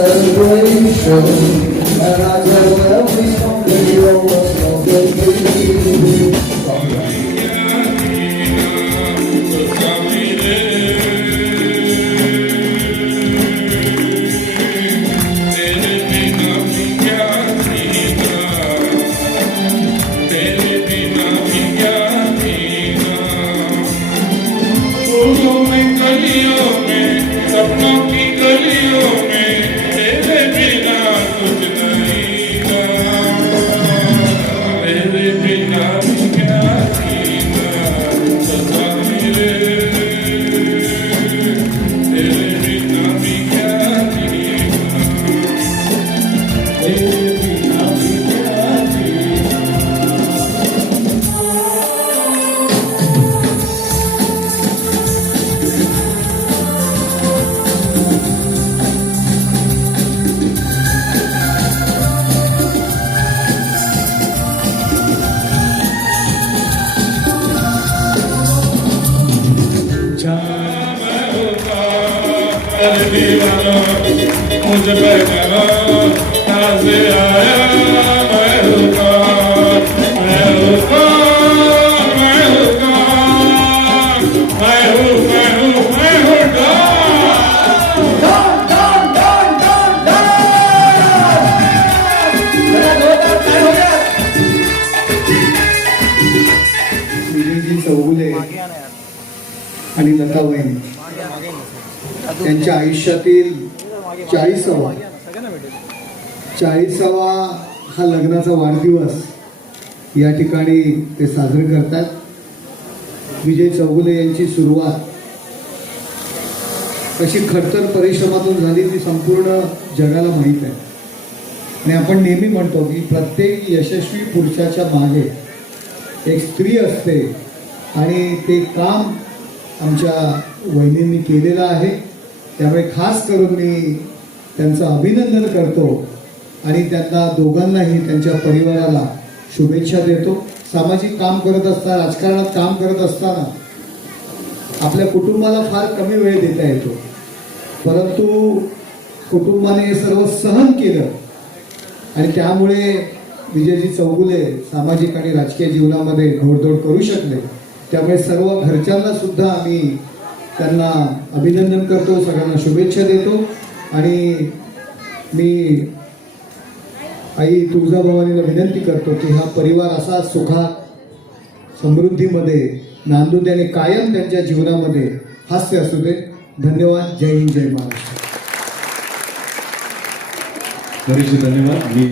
passando em chão. कर दीवाना मुझ पे मेरा नाज आया मैं हूँ कौन मैं हूँ कौन मैं हूँ कौन मैं हूँ मैं हूँ मैं हूँ कौन विजयजी चौगुले आणि लता वहिनी त्यांच्या आयुष्यातील चाळीसावा. चाळीसावा हा लग्नाचा वाढदिवस या ठिकाणी ते साजरे करतात. विजय चौगुले यांची सुरुवात अशी खडतर परिश्रमातून झाली ती संपूर्ण जगाला माहीत आहे. आणि आपण नेहमी म्हणतो की प्रत्येक यशस्वी पुरुषाच्या मागे एक स्त्री असते आणि ते काम आमच्या वहिनींनी केलेलं आहे. त्यामुळे खास करून मी त्यांचं अभिनंदन करतो आणि त्यांना दोघांनाही त्यांच्या परिवाराला शुभेच्छा देतो. सामाजिक काम करत असताना राजकारणात काम करत असताना आपल्या कुटुंबाला फार कमी वेळ देता येतो. परंतु कुटुंबाने हे सर्व सहन केलं आणि त्यामुळे विजयजी चौगुले सामाजिक आणि राजकीय जीवनामध्ये घोडदौड करू शकले. त्यामुळे सर्व घरच्यांना सुद्धा आम्ही त्यांना अभिनंदन करतो सगळ्यांना शुभेच्छा देतो. आणि मी आई तुळजाभवानीला विनंती करतो की हा परिवार असा सुखात समृद्धीमध्ये नांदू दे आणि कायम त्यांच्या जीवनामध्ये हास्य असू दे. धन्यवाद. जय हिंद जय महाराष्ट्र. बरेचसे धन्यवाद. मी